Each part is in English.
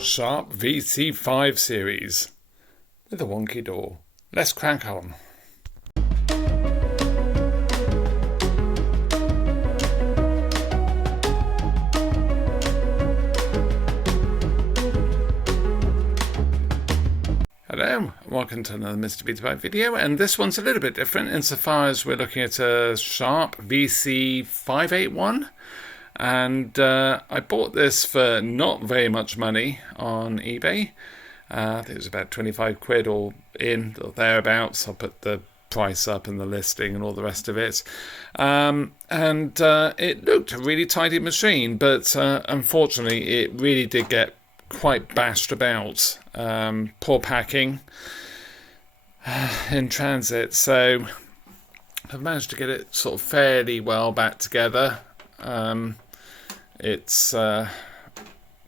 Sharp VC5 series with a wonky door. Let's crack on. Hello, welcome to another MrBetaByte video, and this one's a little bit different insofar as we're looking at a Sharp VC581. And I bought this for not very much money on eBay. I think it was about 25 quid or thereabouts. I'll put the price up in the listing and all the rest of it. It looked a really tidy machine, but unfortunately it really did get quite bashed about. Poor packing in transit. So I've managed to get it sort of fairly well back together. It's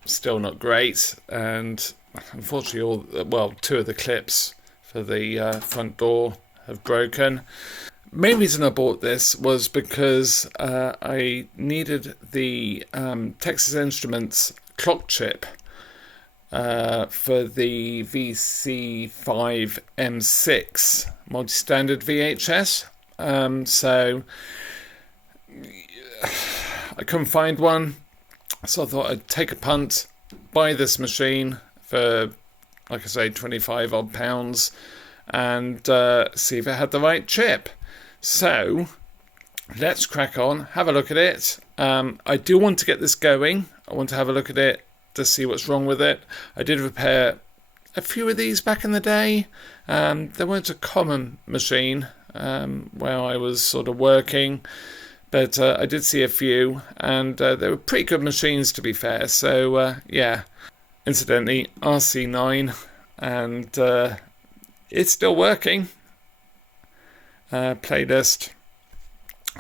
still not great, and unfortunately two of the clips for the front door have broken. Main reason I bought this was because I needed the Texas Instruments clock chip for the VC5M6 multi-standard VHS. So I couldn't find one, so I thought I'd take a punt, buy this machine for, like I say, 25 odd pounds, and see if it had the right chip. So let's crack on, have a look at it. I do want to get this going. I want to have a look at it to see what's wrong with it. I did repair a few of these back in the day. They weren't a common machine where I was sort of working. But I did see a few, and they were pretty good machines, to be fair. So, yeah. Incidentally, RC9, and it's still working. Playlist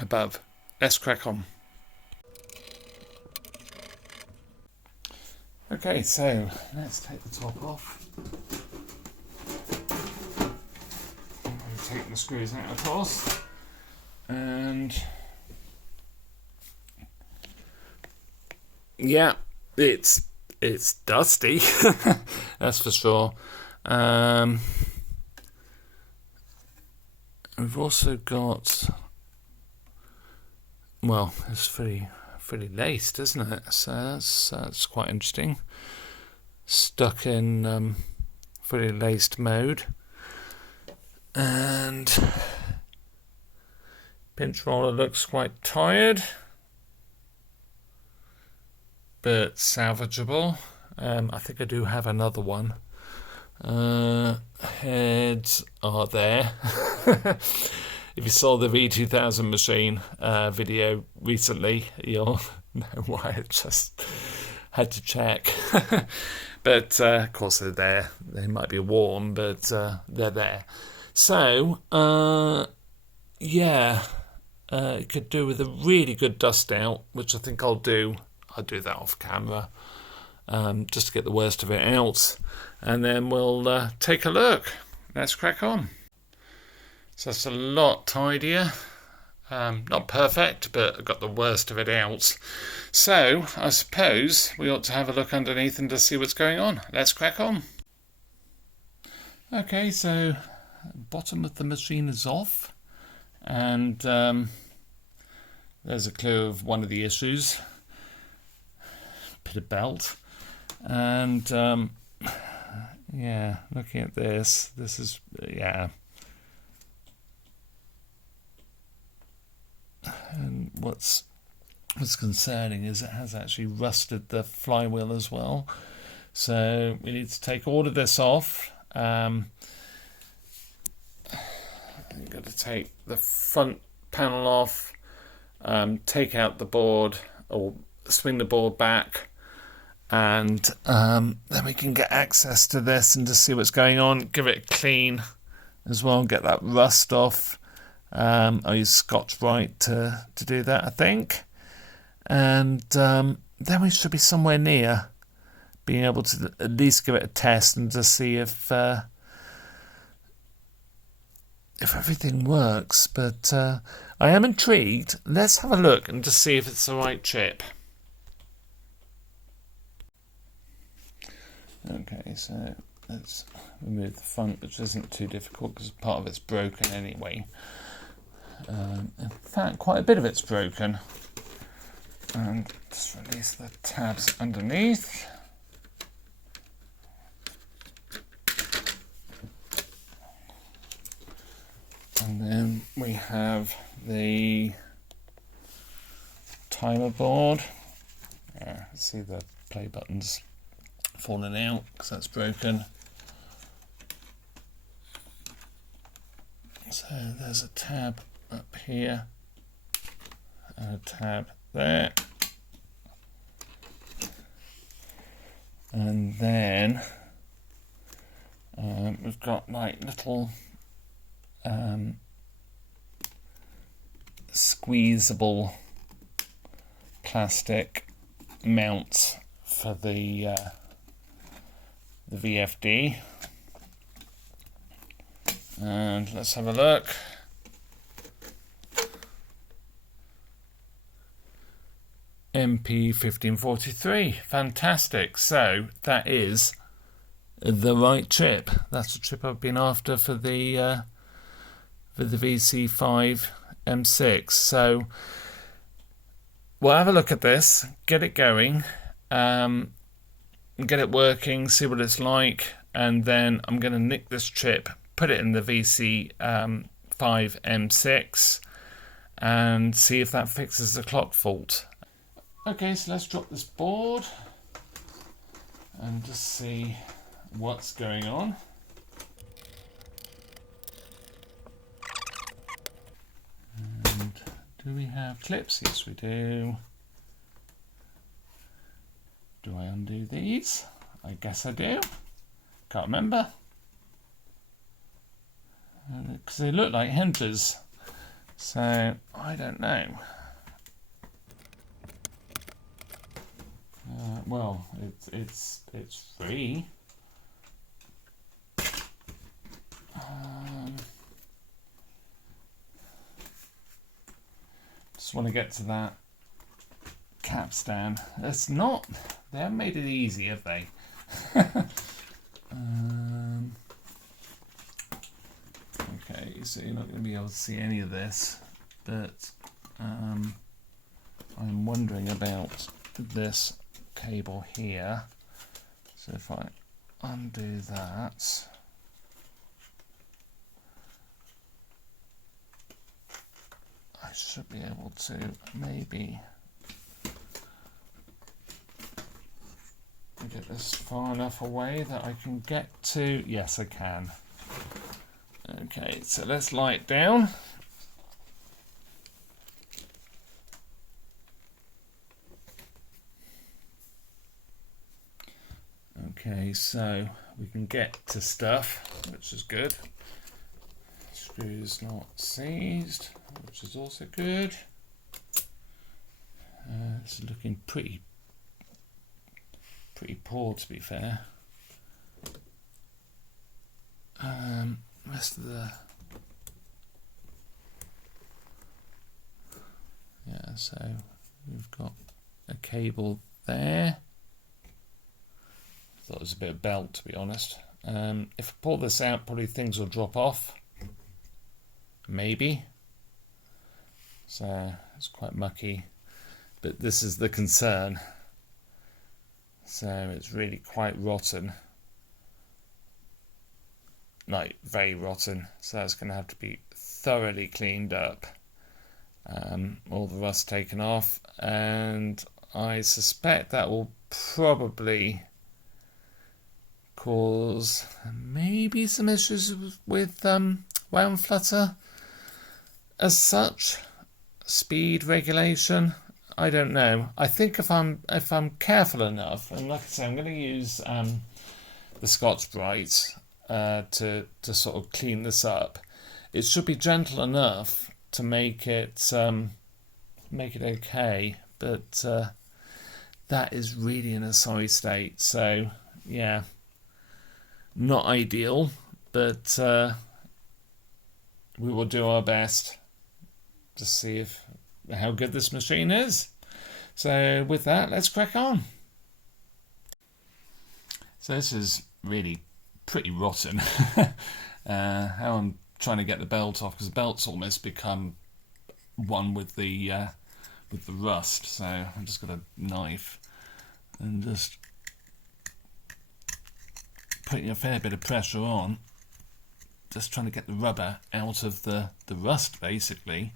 above. Let's crack on. Okay, so let's take the top off. Take the screws out, of course. And yeah, it's dusty, that's for sure. We've also got, well, it's fully laced, isn't it? So that's quite interesting. Stuck in fully laced mode, and pinch roller looks quite tired, but salvageable. I think I do have another one. Heads are there. If you saw the V2000 machine video recently, you'll know why I just had to check. But of course they're there. They might be warm, but they're there. So yeah, it could do with a really good dust out, which I think I'll do. I'll do that off camera, just to get the worst of it out, and then we'll take a look. Let's crack on. So that's a lot tidier. Not perfect, but I got the worst of it out. So I suppose we ought to have a look underneath and to see what's going on. Let's crack on. Okay, so bottom of the machine is off, and there's a clue of one of the issues. Bit of belt, and yeah, looking at this is, yeah, and what's concerning is it has actually rusted the flywheel as well, so we need to take all of this off. I've got to take the front panel off, take out the board, or swing the board back, and then we can get access to this and just see what's going on. Give it a clean as well, get that rust off. I'll use Scotch-Brite to do that, I think. And then we should be somewhere near being able to at least give it a test and to see if everything works. But I am intrigued. Let's have a look and just see if it's the right chip. Okay, so let's remove the front, which isn't too difficult because part of it's broken anyway. In fact, quite a bit of it's broken. And just release the tabs underneath. And then we have the timer board. See the play buttons falling out because that's broken. So there's a tab up here and a tab there. And then we've got like little squeezable plastic mounts for the VFD. And let's have a look. MP1543, fantastic. So that is the right chip. That's the chip I've been after for the VC5M6. So we'll have a look at this, get it going, get it working, see what it's like, and then I'm going to nick this chip, put it in the VC5M6, and see if that fixes the clock fault. Okay, so let's drop this board and just see what's going on. And do we have clips? Yes, we do. Do I undo these? I guess I do. Can't remember. Because they look like hinges. So, I don't know. Well, it's free. Just want to get to that capstan. It's not. They haven't made it easy, have they? Okay, so you're not going to be able to see any of this, but I'm wondering about this cable here. So if I undo that, I should be able to maybe get this far enough away that I can get to. Yes, I can. Okay, so let's lie it down. Okay, so we can get to stuff, which is good. Screws not seized, which is also good. It's looking pretty poor, to be fair. Rest of the so we've got a cable there. Thought it was a bit of belt, to be honest. If I pull this out, probably things will drop off. Maybe. So it's quite mucky, but this is the concern. So it's really quite rotten. Like, very rotten. So that's going to have to be thoroughly cleaned up. All the rust taken off. And I suspect that will probably cause maybe some issues with wound flutter as such. Speed regulation. I don't know. I think if I'm careful enough, and like I say, I'm going to use the Scotch-Brite to sort of clean this up. It should be gentle enough to make it okay, but that is really in a sorry state. So yeah, not ideal, but we will do our best to see how good this machine is. So with that, let's crack on. So So this is really pretty rotten. How I'm trying to get the belt off, because the belt's almost become one with the rust. So I've just got a knife and just putting a fair bit of pressure on, just trying to get the rubber out of the rust, basically.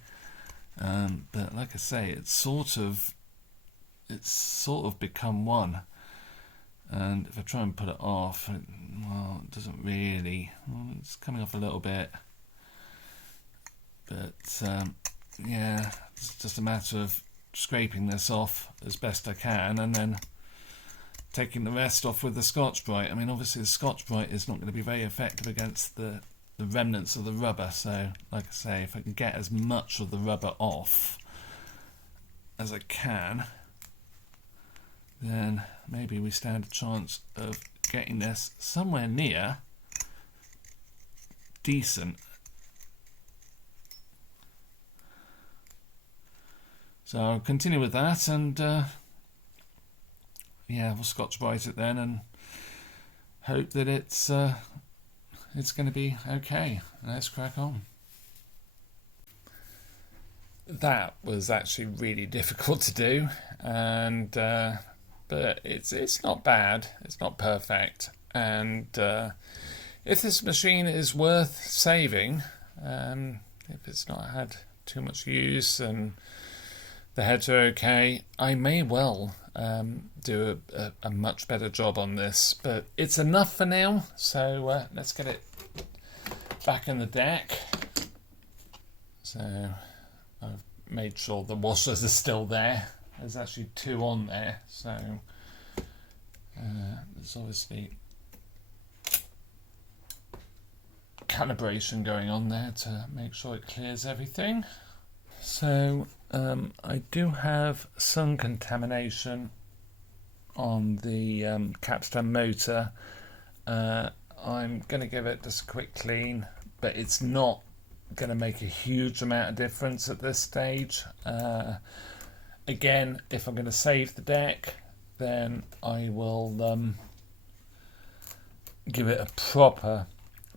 But like I say, it's sort of become one. And if I try and put it off, well, it doesn't really. Well, it's coming off a little bit, but yeah, it's just a matter of scraping this off as best I can, and then taking the rest off with the Scotch-Brite. I mean, obviously the Scotch-Brite is not going to be very effective against the remnants of the rubber. So, like I say, if I can get as much of the rubber off as I can, then maybe we stand a chance of getting this somewhere near decent. So I'll continue with that, and yeah, we'll Scotch-Brite it then and hope that it's going to be okay. Let's crack on. That was actually really difficult to do, and but it's not bad. It's not perfect, and if this machine is worth saving, if it's not had too much use and the heads are okay, I may well do a much better job on this, but it's enough for now. So let's get it back in the deck. So I've made sure the washers are still there. There's actually two on there, so there's obviously calibration going on there to make sure it clears everything. So I do have some contamination on the capstan motor. I'm going to give it just a quick clean, but it's not going to make a huge amount of difference at this stage. Again, if I'm going to save the deck, then I will give it a proper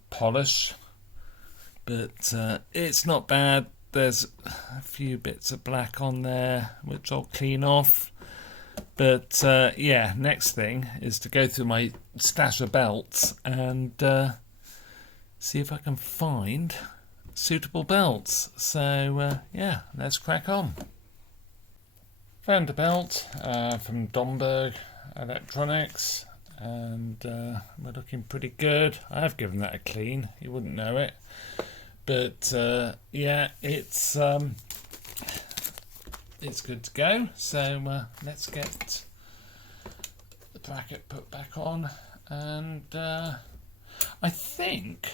polish, but it's not bad. There's a few bits of black on there which I'll clean off, but yeah, next thing is to go through my stash of belts and see if I can find suitable belts. So yeah, let's crack on. Found a belt from Domberg Electronics, and we're looking pretty good. I have given that a clean, you wouldn't know it, but yeah, it's good to go. So let's get the bracket put back on, and I think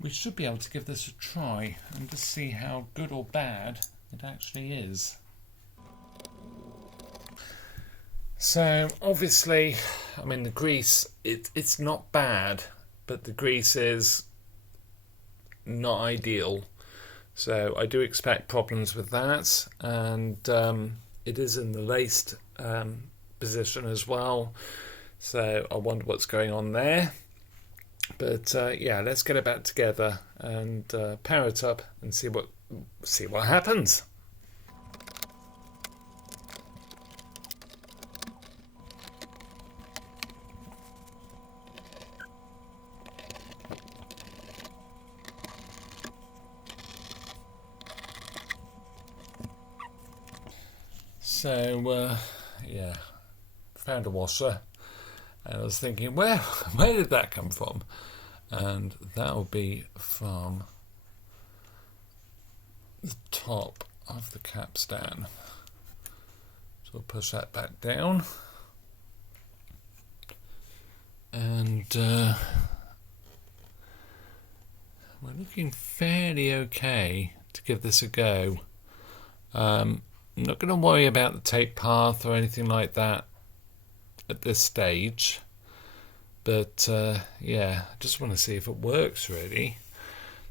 we should be able to give this a try and just see how good or bad it actually is. So obviously, I mean, the grease, it's not bad, but the grease is not ideal. So I do expect problems with that, and it is in the laced position as well. So I wonder what's going on there. But yeah, let's get it back together and power it up and see what happens. So yeah, found a washer, and I was thinking, where did that come from? And that will be from the top of the capstan. So we'll push that back down, and we're looking fairly okay to give this a go. I'm not going to worry about the tape path or anything like that at this stage, but yeah, I just want to see if it works really.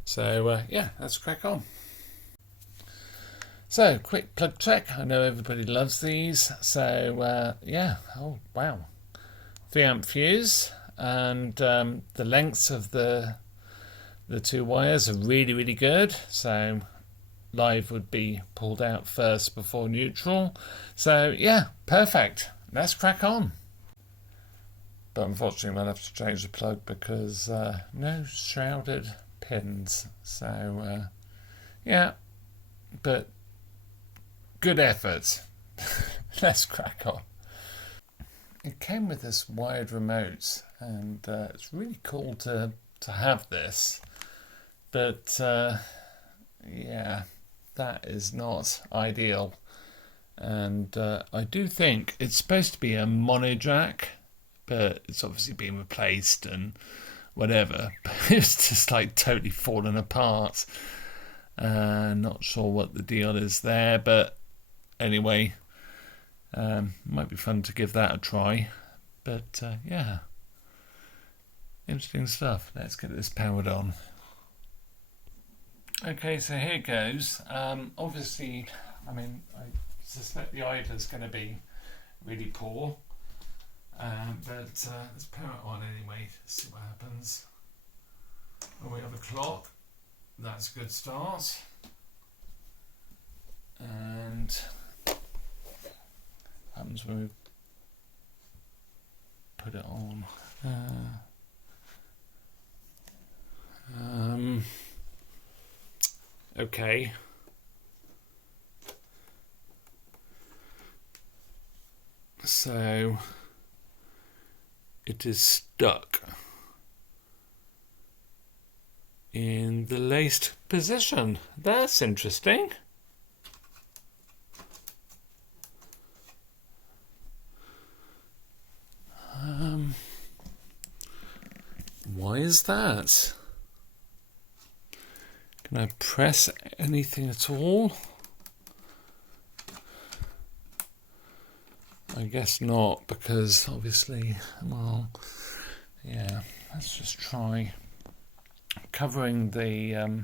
So yeah, let's crack on. So, quick plug check. I know everybody loves these, so yeah, oh wow, 3 amp fuse, and the lengths of the two wires are really good, so live would be pulled out first before neutral. So yeah, perfect. Let's crack on. But unfortunately we'll have to change the plug because no shrouded pins. So yeah, but good effort. Let's crack on. It came with this wired remote, and it's really cool to have this, but yeah, that is not ideal. And I do think it's supposed to be a mono jack, but it's obviously been replaced and whatever. But it's just like totally fallen apart. Not sure what the deal is there, but anyway, might be fun to give that a try. But yeah, interesting stuff. Let's get this powered on. Okay, so here goes. Obviously, I mean, I suspect the idler's going to be really poor, but let's power it on anyway, see what happens. Oh, we have a clock. That's a good start. And what happens when we put it on? Okay. So it is stuck in the laced position. That's interesting. Why is that? Can I press anything at all? I guess not, because obviously, well, yeah, let's just try covering the,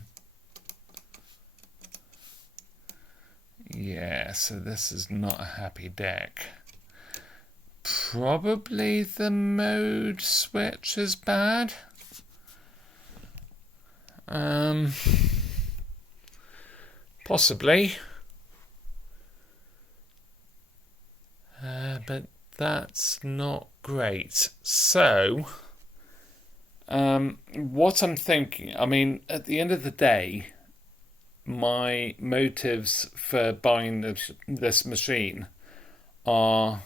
yeah, so this is not a happy deck. Probably the mode switch is bad. Possibly. But that's not great. So, what I'm thinking, I mean, at the end of the day, my motives for buying this machine are,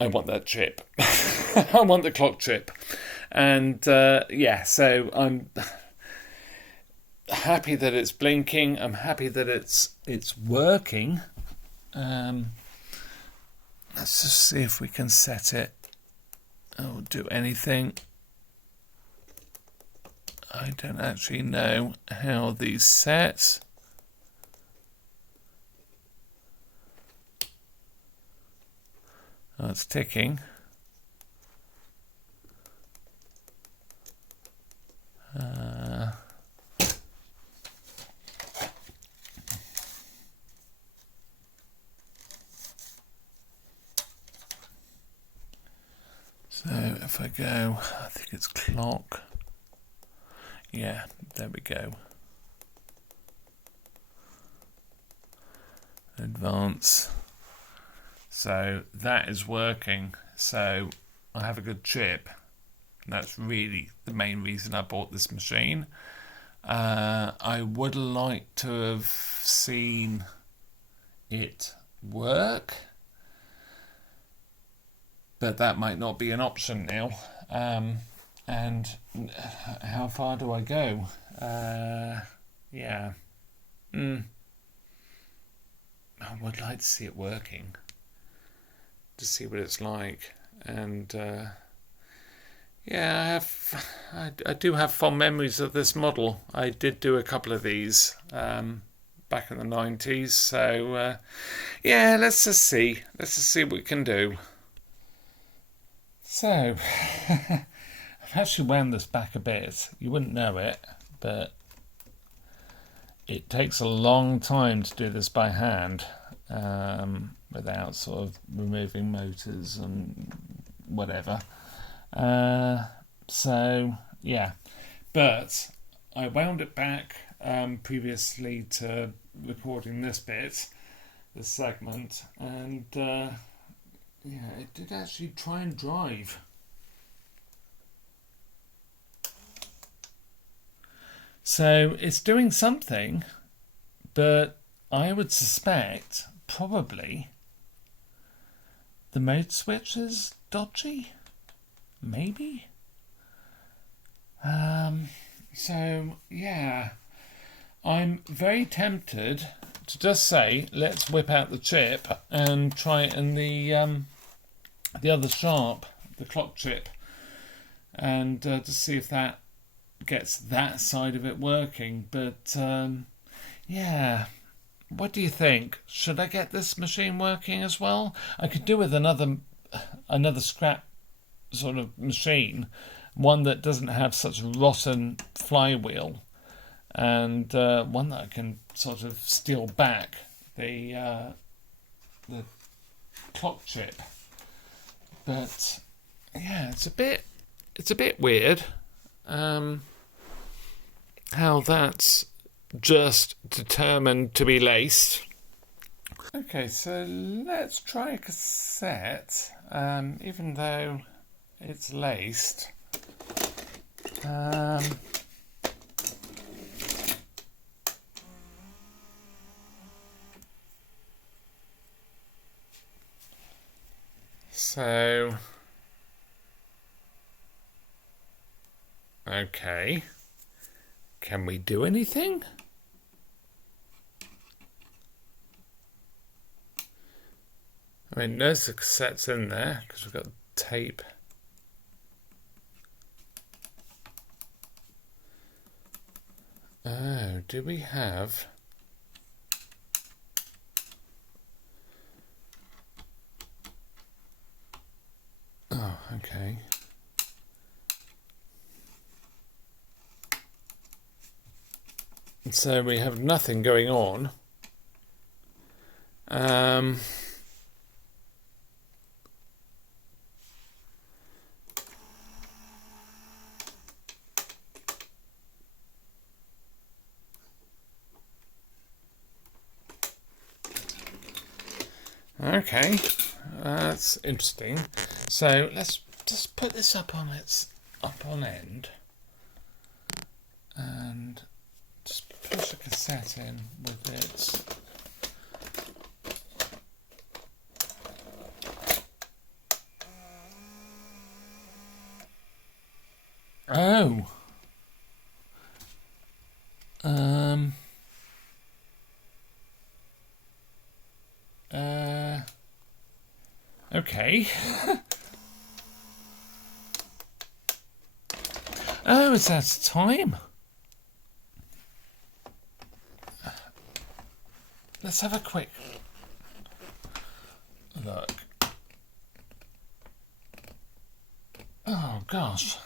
I want that chip. I want the clock chip. And yeah, so I'm happy that it's blinking. I'm happy that it's working. Let's just see if we can set it or do anything. I don't actually know how these set. Oh, it's ticking. So if I go, I think it's clock. Yeah, there we go. Advance. So that is working. So I have a good chip. That's really the main reason I bought this machine. I would like to have seen it work, but that might not be an option now. And how far do I go? Yeah. I would like to see it working, to see what it's like. And yeah, I do have fond memories of this model. I did do a couple of these back in the 90s. So yeah, let's just see what we can do. So I've actually wound this back a bit. You wouldn't know it, but it takes a long time to do this by hand. without sort of removing motors and whatever. So yeah, but I wound it back previously to recording this segment, and yeah, it did actually try and drive. So it's doing something, but I would suspect probably the mode switch is dodgy, maybe. So yeah, I'm very tempted to just say, let's whip out the chip and try it in the other Sharp, the clock chip, and to see if that gets that side of it working. But yeah, what do you think? Should I get this machine working as well? I could do with another scrap sort of machine, one that doesn't have such a rotten flywheel, and one that I can sort of steal back the clock chip. But yeah, it's a bit weird how that's just determined to be laced. Okay, so let's try a cassette, even though it's laced. So, okay, can we do anything? I mean, there's the cassettes in there because we've got tape. Oh, do we have? Oh, okay. So we have nothing going on. Okay, that's interesting. So let's just put this up on end, and just push a cassette in with it. Oh. Okay. Oh, it's out of time. Let's have a quick look. Oh, gosh.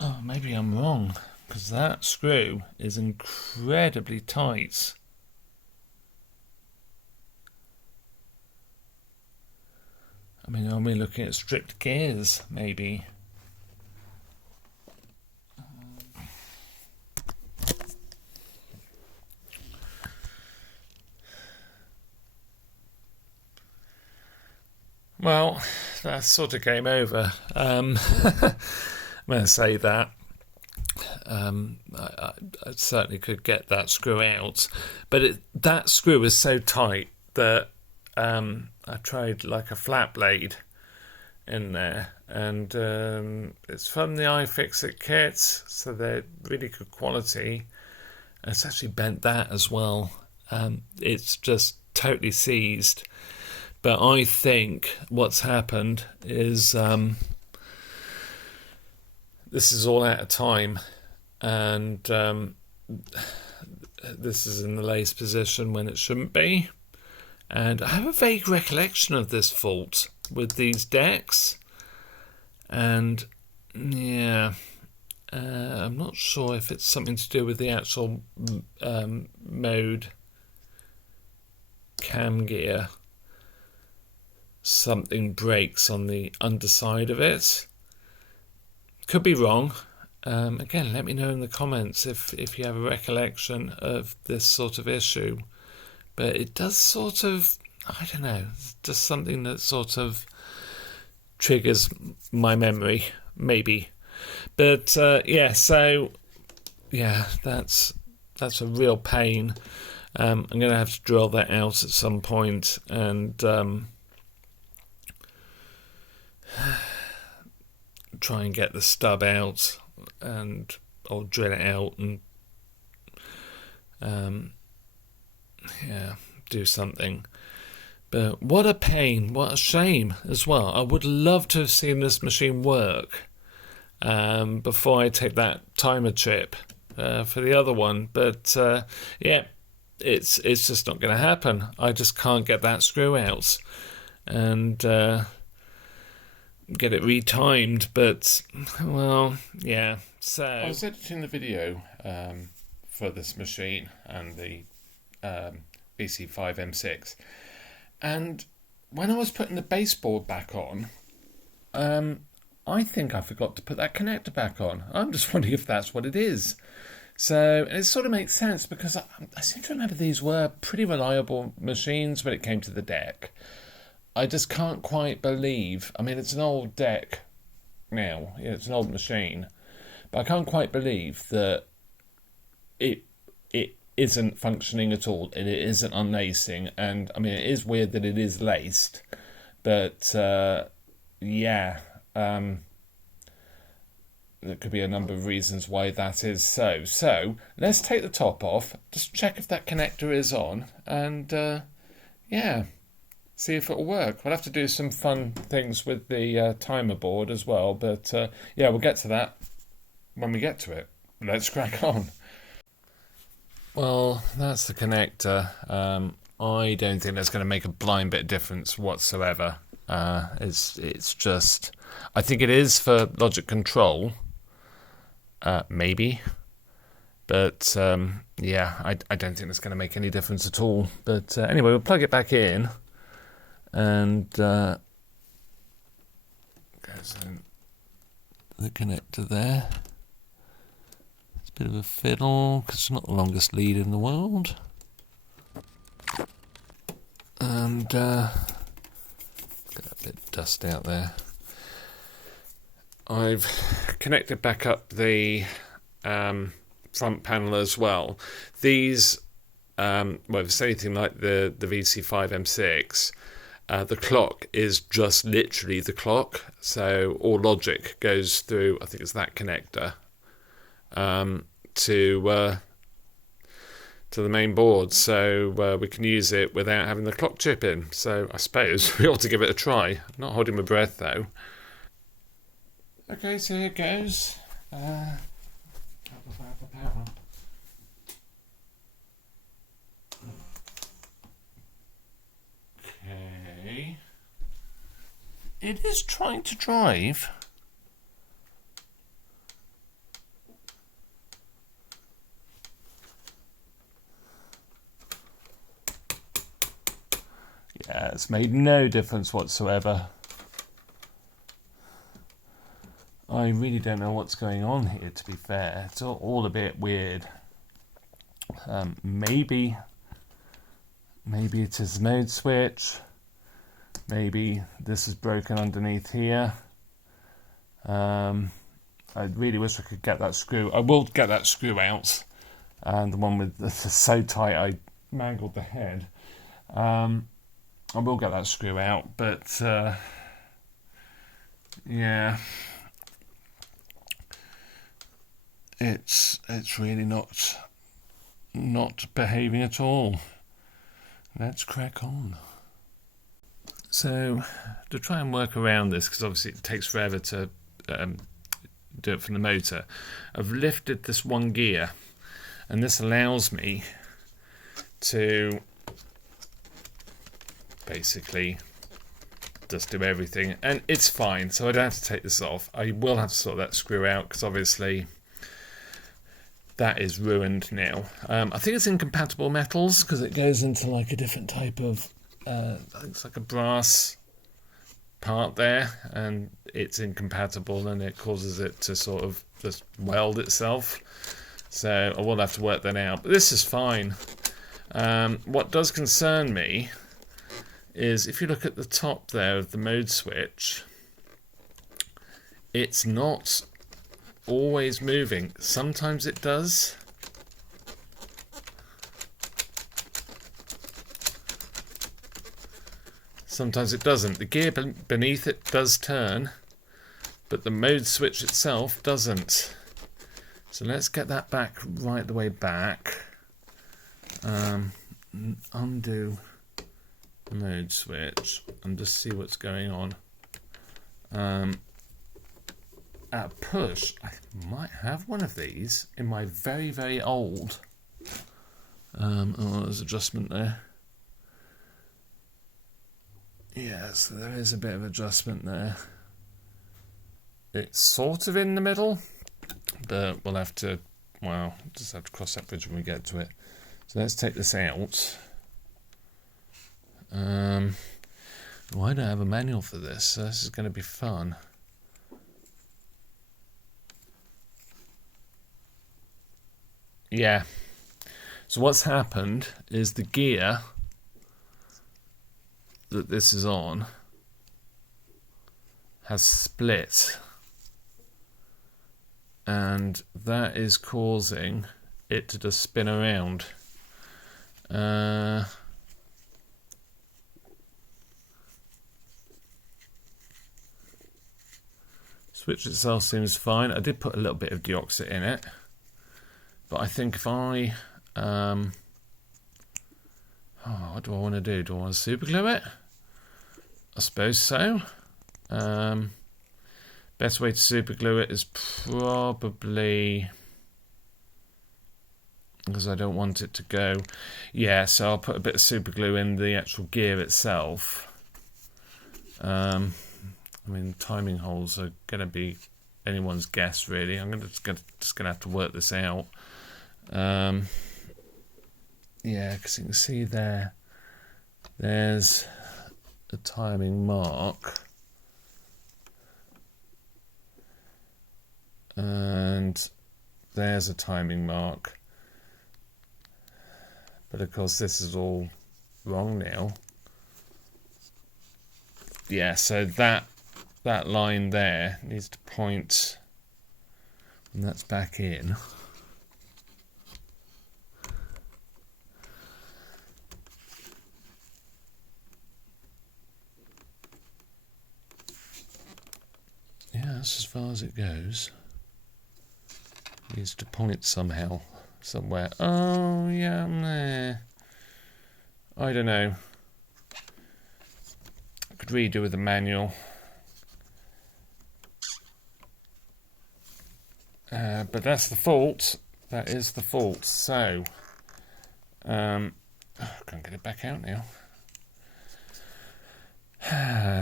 Oh, maybe I'm wrong, because that screw is incredibly tight. I mean, are we looking at stripped gears, maybe? Well, that's sort of game over. I'm going to say that. I certainly could get that screw out, but that screw is so tight that I tried like a flat blade in there, and it's from the iFixit kits, so they're really good quality. It's actually bent that as well. It's just totally seized. But I think what's happened is this is all out of time, and this is in the lace position when it shouldn't be. And I have a vague recollection of this fault with these decks, and yeah, I'm not sure if it's something to do with the actual mode cam gear. Something breaks on the underside of it. Could be wrong. Again, let me know in the comments if you have a recollection of this sort of issue. But it does sort of, I don't know, just something that sort of triggers my memory, maybe. But yeah, so yeah, that's a real pain. I'm going to have to drill that out at some point and try and get the stub out or drill it out and do something. But what a pain, what a shame as well. I would love to have seen this machine work before I take that timer trip for the other one. But yeah, it's just not going to happen. I just can't get that screw out and get it retimed. But well, yeah. So I was editing the video for this machine and the VC5M6, and when I was putting the baseboard back on, I think I forgot to put that connector back on. I'm just wondering if that's what it is. So, and it sort of makes sense because I seem to remember these were pretty reliable machines when it came to the deck. I just can't quite believe, I mean, it's an old deck now, it's an old machine, but I can't quite believe that it isn't functioning at all, and it isn't unlacing. And I mean, it is weird that it is laced, but yeah, there could be a number of reasons why that is so. So let's take the top off, just check if that connector is on, and yeah, see if it'll work. We'll have to do some fun things with the timer board as well, but yeah, we'll get to that when we get to it. Let's crack on. Well, that's the connector. I don't think that's going to make a blind bit of difference whatsoever. It's just, I think it is for logic control, maybe, but yeah, I don't think it's going to make any difference at all. But anyway, we'll plug it back in, and goes in the connector there. Bit of a fiddle because it's not the longest lead in the world, and got a bit of dust out there. I've connected back up the front panel as well. These, well, if it's anything like the VC5M6, the clock is just literally the clock, so all logic goes through, I think it's that connector, to the main board, so we can use it without having the clock chip in. So I suppose we ought to give it a try. I'm not holding my breath though. Okay, so here goes. Okay. It is trying to drive. Yeah, it's made no difference whatsoever. I really don't know what's going on here, to be fair. It's all a bit weird. Maybe it is the mode switch. Maybe this is broken underneath here. I really wish I could get that screw. I will get that screw out. And the one with this is so tight I mangled the head. I will get that screw out, but yeah, it's really not behaving at all. Let's crack on. So to try and work around this, because obviously it takes forever to do it from the motor, I've lifted this one gear, and this allows me to basically just do everything, and it's fine, so I don't have to take this off. I will have to sort that screw out because obviously that is ruined now. I think it's incompatible metals because it goes into like a different type of, it's like a brass part there, and it's incompatible, and it causes it to sort of just weld itself. So I will have to work that out, but this is fine. What does concern me is if you look at the top there of the mode switch, it's not always moving. Sometimes it does. Sometimes it doesn't. The gear beneath it does turn, but the mode switch itself doesn't. So let's get that back right the way back. Undo the mode switch and just see what's going on. At push, I might have one of these in my very, very old. Oh, there's adjustment there. Yeah, so there is a bit of adjustment there. It's sort of in the middle, but we'll have to, well, just have to cross that bridge when we get to it. So let's take this out. Well, I don't have a manual for this, so this is going to be fun. Yeah. So what's happened is the gear that this is on has split, and that is causing it to just spin around. Switch itself seems fine. I did put a little bit of deoxit in it, but I think if I what do I want to do? Do I want to super glue it? I suppose so. Best way to super glue it is probably, because I don't want it to go. Yeah, so I'll put a bit of super glue in the actual gear itself. I mean, timing holes are going to be anyone's guess, really. I'm just going to have to work this out. Yeah, because you can see there's a timing mark, and there's a timing mark, but of course this is all wrong now. Yeah, so that line there needs to point, and that's back in. Yeah, that's as far as it goes. Needs to point somehow, somewhere. Oh, yeah, there. I don't know. I could redo with the manual. But that's the fault. That is the fault. So, I can't get it back out now.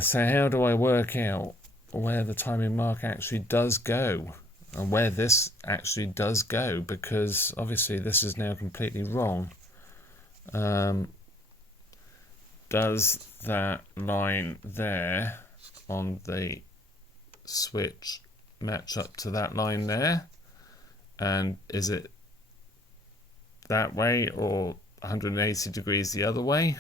So how do I work out where the timing mark actually does go and where this actually does go? Because obviously this is now completely wrong. Does that line there on the switch match up to that line there? And is it that way or 180 degrees the other way?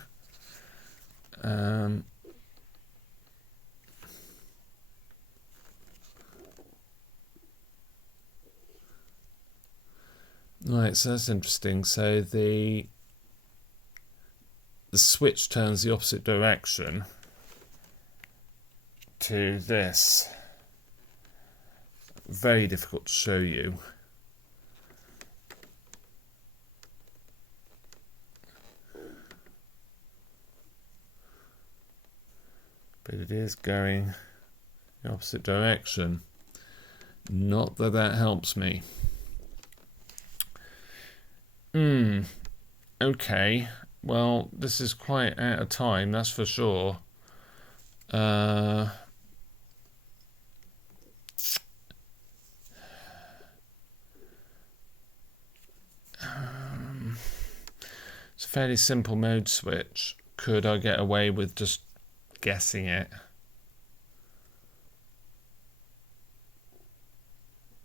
Right, so that's interesting. So the switch turns the opposite direction to this. Very difficult to show you. But it is going the opposite direction. Not that that helps me. Okay. Well, this is quite out of time, that's for sure. It's a fairly simple mode switch. Could I get away with just guessing it?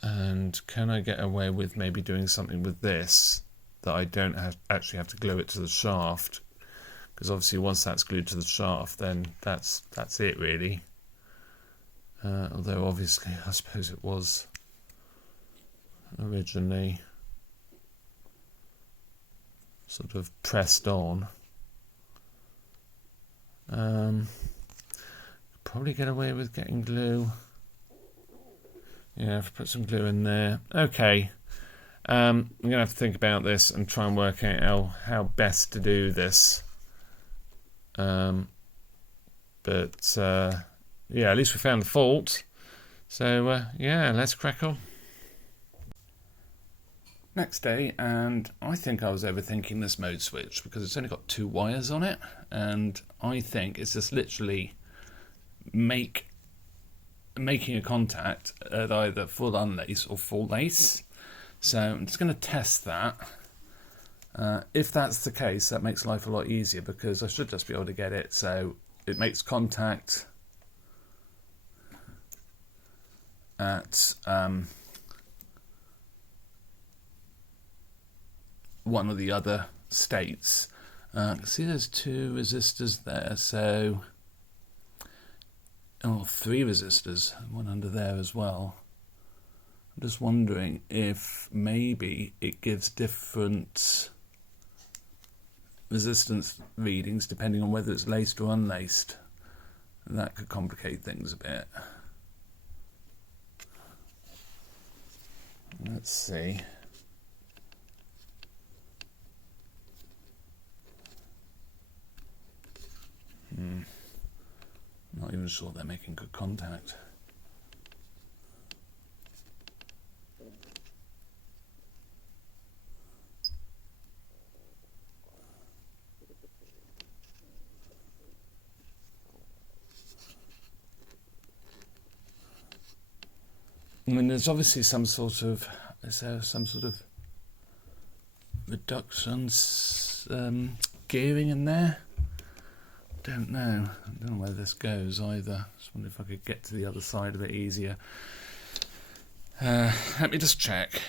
And can I get away with maybe doing something with this that I don't actually have to glue it to the shaft? Because obviously once that's glued to the shaft, then that's it really. Although obviously I suppose it was originally sort of pressed on. Probably get away with getting glue. Yeah, I've put some glue in there. Okay. I'm going to have to think about this and try and work out how best to do this. Yeah, at least we found the fault. So, yeah, let's crack on. Next day, and I think I was overthinking this mode switch because it's only got 2 wires on it, and I think it's just literally making a contact at either full unlace or full lace. So I'm just going to test that. If that's the case, that makes life a lot easier because I should just be able to get it so it makes contact at one of the other states. See there's 2 resistors there, so 3 resistors, one under there as well. I'm just wondering if maybe it gives different resistance readings depending on whether it's laced or unlaced. And that could complicate things a bit. Let's see. Not even sure they're making good contact. I mean, there's obviously some sort of reductions gearing in there. Don't know where this goes either. Just wonder if I could get to the other side a bit easier. Let me just check.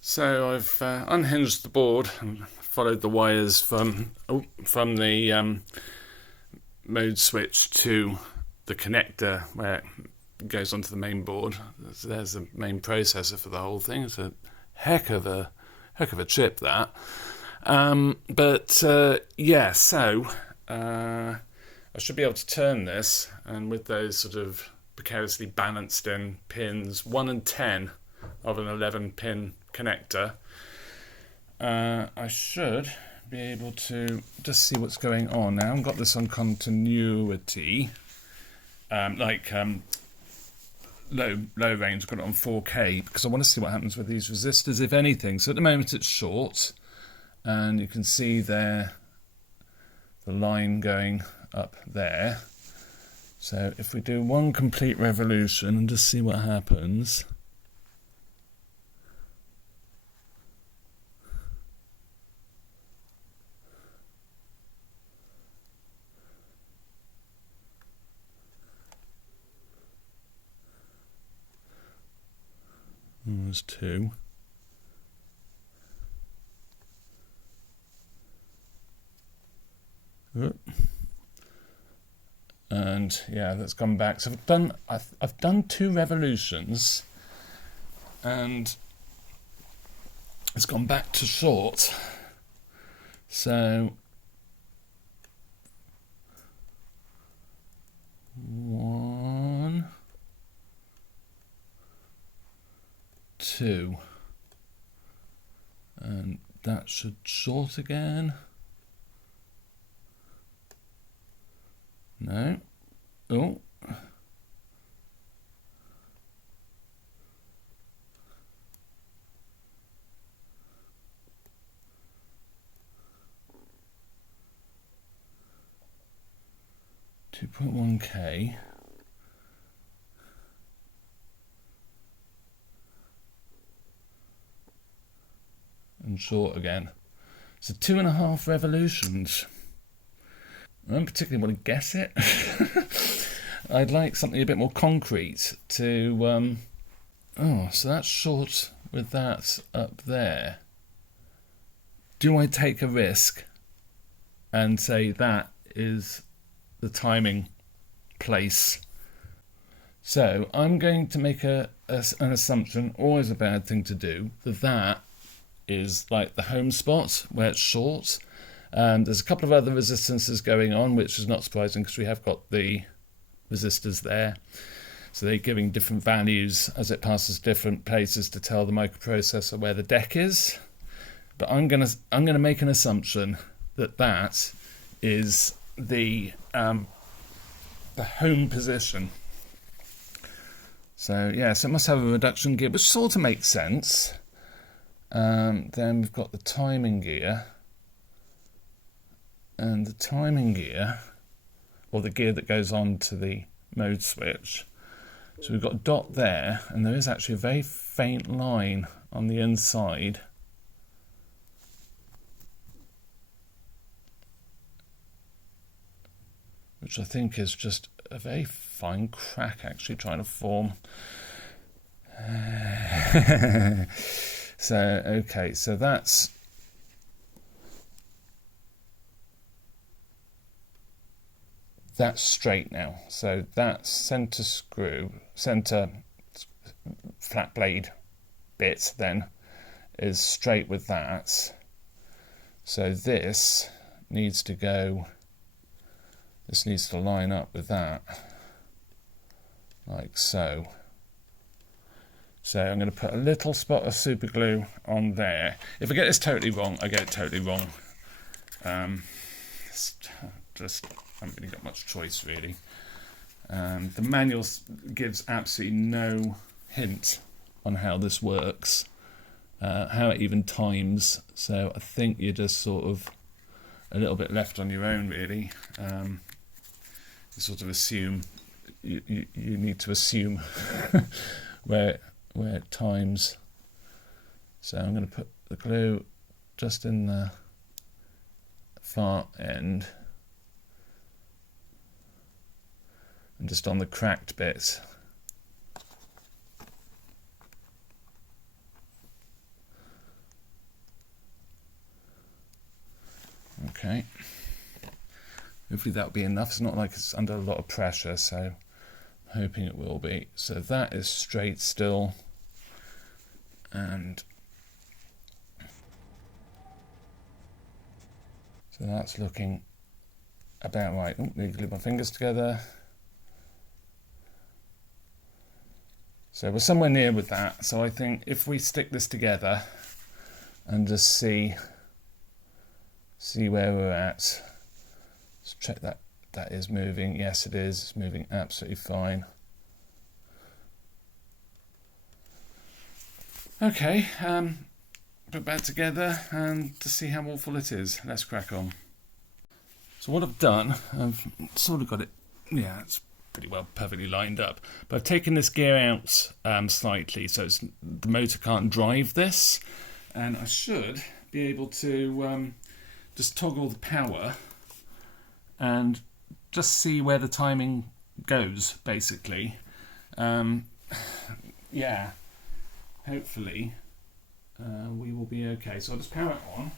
So I've unhinged the board and followed the wires from the mode switch to the connector where it goes onto the main board. So there's the main processor for the whole thing. It's a heck of a chip, that. Yeah, so I should be able to turn this, and with those sort of precariously balanced in pins 1 and 10 of an 11-pin connector, I should be able to just see what's going on. Now I've got this on continuity, low range. I've got it on 4K because I want to see what happens with these resistors, if anything. So at the moment it's short, and you can see there the line going up there. So if we do 1 complete revolution and just see what happens. There's 2. And yeah, that's gone back. So I've done 2 revolutions, and it's gone back to short. So 1, 2, and that should short again. No. Oh. $2.1K. and short again. So 2.5 revolutions. I don't particularly want to guess it. I'd like something a bit more concrete to... oh, so that's short with that up there. Do I take a risk and say that is the timing place? So I'm going to make an assumption, always a bad thing to do, that is like the home spot where it's short. There's a couple of other resistances going on, which is not surprising because we have got the resistors there. So they're giving different values as it passes different places to tell the microprocessor where the deck is. But I'm gonna make an assumption that is the home position. So yeah, so it must have a reduction gear, which sort of makes sense. Then we've got the timing gear. And the timing gear, or the gear that goes on to the mode switch. So we've got a dot there, and there is actually a very faint line on the inside. Which I think is just a very fine crack actually trying to form. So, okay, so that's straight now. So that centre flat blade bit then is straight with that. So this needs to line up with that, like so. So I'm going to put a little spot of super glue on there. If I get this totally wrong, I get it totally wrong. Just I haven't really got much choice really. The manual gives absolutely no hint on how this works, how it even times. So I think you're just sort of a little bit left on your own really. You sort of assume you need to assume where it times. So I'm going to put the glue just in the far end and just on the cracked bit. Okay. Hopefully that'll be enough. It's not like it's under a lot of pressure, so I'm hoping it will be. So that is straight still. And so that's looking about right. Oh, need to glue my fingers together. So we're somewhere near with that. So I think if we stick this together and just see where we're at. Let's check that is moving. Yes, it is. It's moving absolutely fine. Okay, put that together and to see how awful it is. Let's crack on. So what I've done, I've sort of got it, yeah, it's pretty well perfectly lined up. But I've taken this gear out slightly so the motor can't drive this. And I should be able to just toggle the power and just see where the timing goes, basically. Yeah, hopefully we will be okay. So I'll just power it on.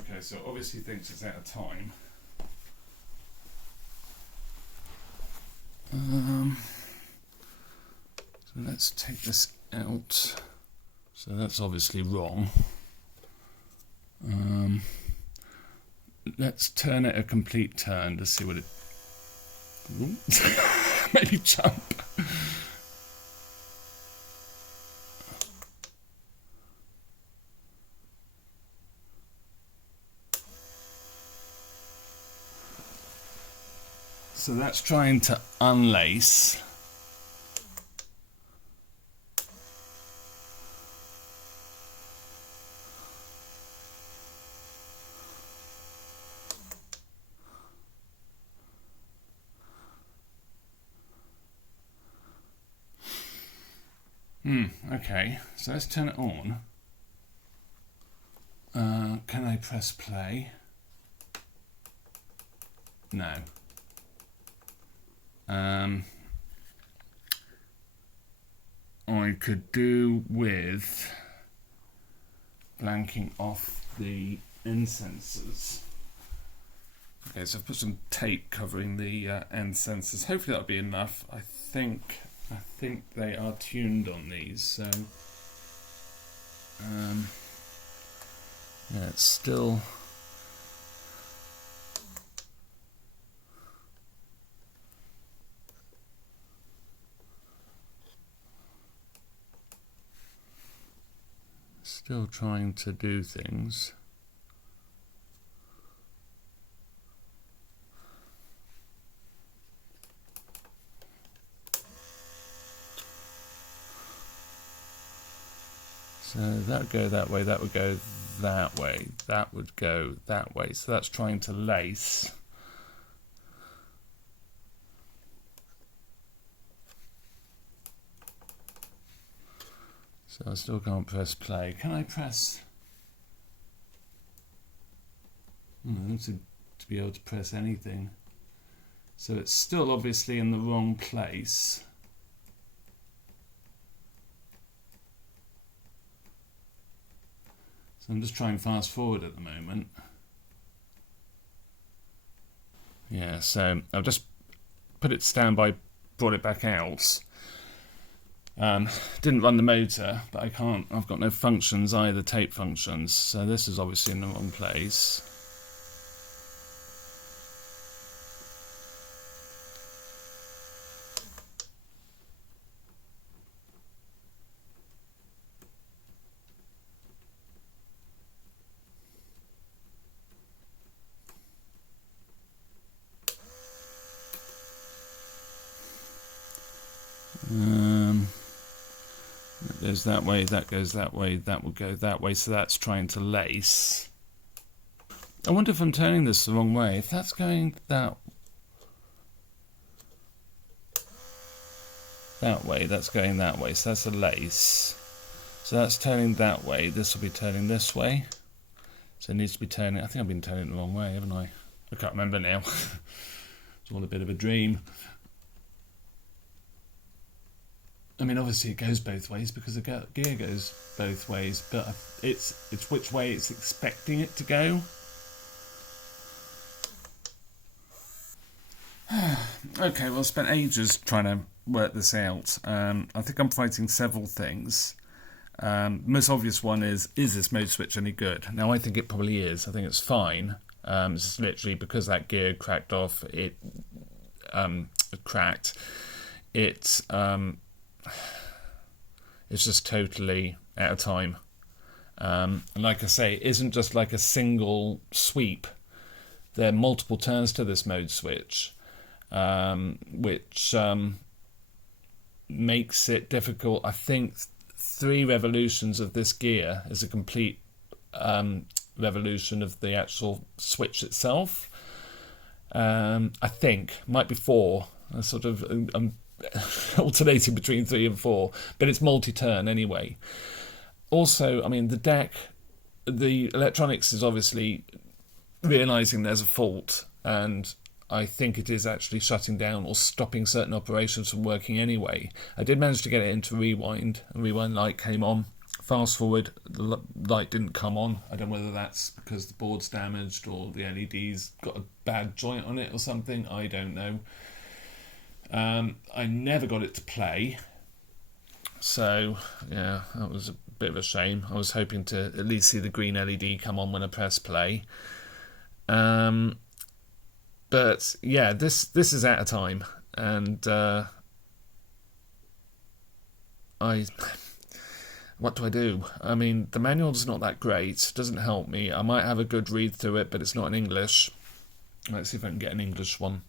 Okay, so it obviously thinks it's out of time. So let's take this out. So that's obviously wrong. Let's turn it a complete turn to see what it... Maybe jump. So that's trying to unlace. Okay, so let's turn it on. Can I press play? No. I could do with blanking off the end sensors. Okay, so I've put some tape covering the end sensors. Hopefully that'll be enough. I think they are tuned on these, so yeah, it's still trying to do things. So that would go that way, that would go that way, that would go that way. So that's trying to lace. So I still can't press play. Can I press? I don't seem to be able to press anything. So it's still obviously in the wrong place. So I'm just trying fast forward at the moment. Yeah, so I've just put it to standby, brought it back out. Didn't run the motor, but I can't. I've got no functions either, tape functions. So this is obviously in the wrong place. That goes that way, that goes that way, that will go that way, so that's trying to lace. I wonder if I'm turning this the wrong way. If that's going that way, that's going that way, so that's a lace. So that's turning that way, this will be turning this way. So it needs to be turning, I think I've been turning it the wrong way, haven't I? I can't remember now. It's all a bit of a dream. I mean, obviously it goes both ways because the gear goes both ways, but it's which way it's expecting it to go. Okay, well, I spent ages trying to work this out. I think I'm fighting several things. Most obvious one is this mode switch any good? Now, I think it probably is. I think it's fine. It's just literally because that gear cracked off, it cracked. It's just totally out of time. And like I say, it isn't just like a single sweep. There are multiple turns to this mode switch, which makes it difficult. I think 3 revolutions of this gear is a complete revolution of the actual switch itself. I think, might be 4. I'm alternating between 3 and 4, but it's multi-turn anyway. Also, I mean, the electronics is obviously realizing there's a fault, and I think it is actually shutting down or stopping certain operations from working anyway. I did manage to get it into rewind, and rewind light came on. Fast forward, the light didn't come on. I don't know whether that's because the board's damaged or the LED's got a bad joint on it or something. I don't know. I never got it to play, so yeah, that was a bit of a shame. I was hoping to at least see the green LED come on when I press play. But yeah, this is out of time, and what do I do? I mean, the manual's not that great, doesn't help me. I might have a good read through it, but it's not in English. Let's see if I can get an English one.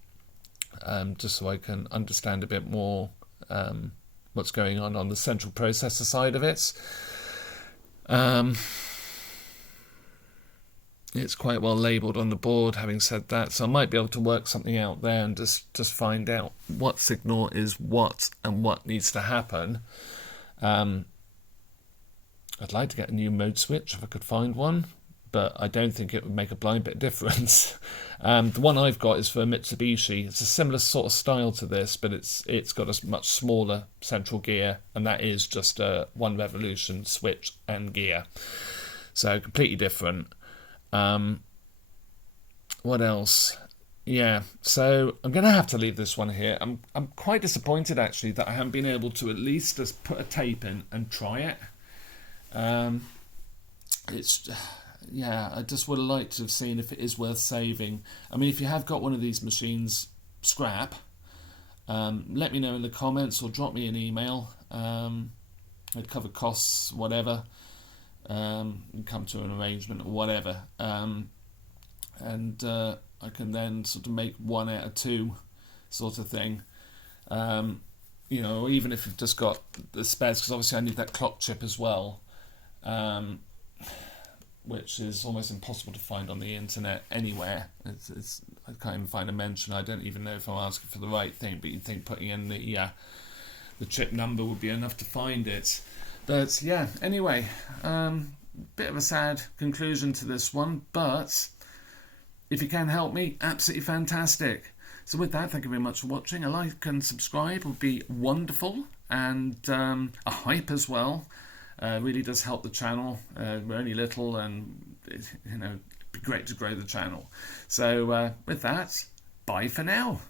Just so I can understand a bit more what's going on the central processor side of it. It's quite well labelled on the board, having said that, so I might be able to work something out there and just find out what signal is what and what needs to happen. I'd like to get a new mode switch if I could find one, but I don't think it would make a blind bit of difference. The one I've got is for Mitsubishi. It's a similar sort of style to this, but it's got a much smaller central gear, and that is just a 1 revolution switch and gear. So completely different. What else? Yeah, so I'm going to have to leave this one here. I'm quite disappointed actually that I haven't been able to at least just put a tape in and try it. Yeah, I just would have liked to have seen if it is worth saving. I mean, if you have got one of these machines, scrap, let me know in the comments or drop me an email. I'd cover costs, whatever, and come to an arrangement or whatever. And I can then sort of make 1 out of 2 sort of thing. You know, even if you've just got the spares, because obviously I need that clock chip as well. Which is almost impossible to find on the internet anywhere. I can't even find a mention. I don't even know if I'm asking for the right thing, but you'd think putting in the chip number would be enough to find it. But yeah, anyway, bit of a sad conclusion to this one, but if you can help me, absolutely fantastic. So with that, thank you very much for watching. A like and subscribe would be wonderful, and a hype as well. Really does help the channel. We're only little, and you know, it'd be great to grow the channel. So with that, bye for now.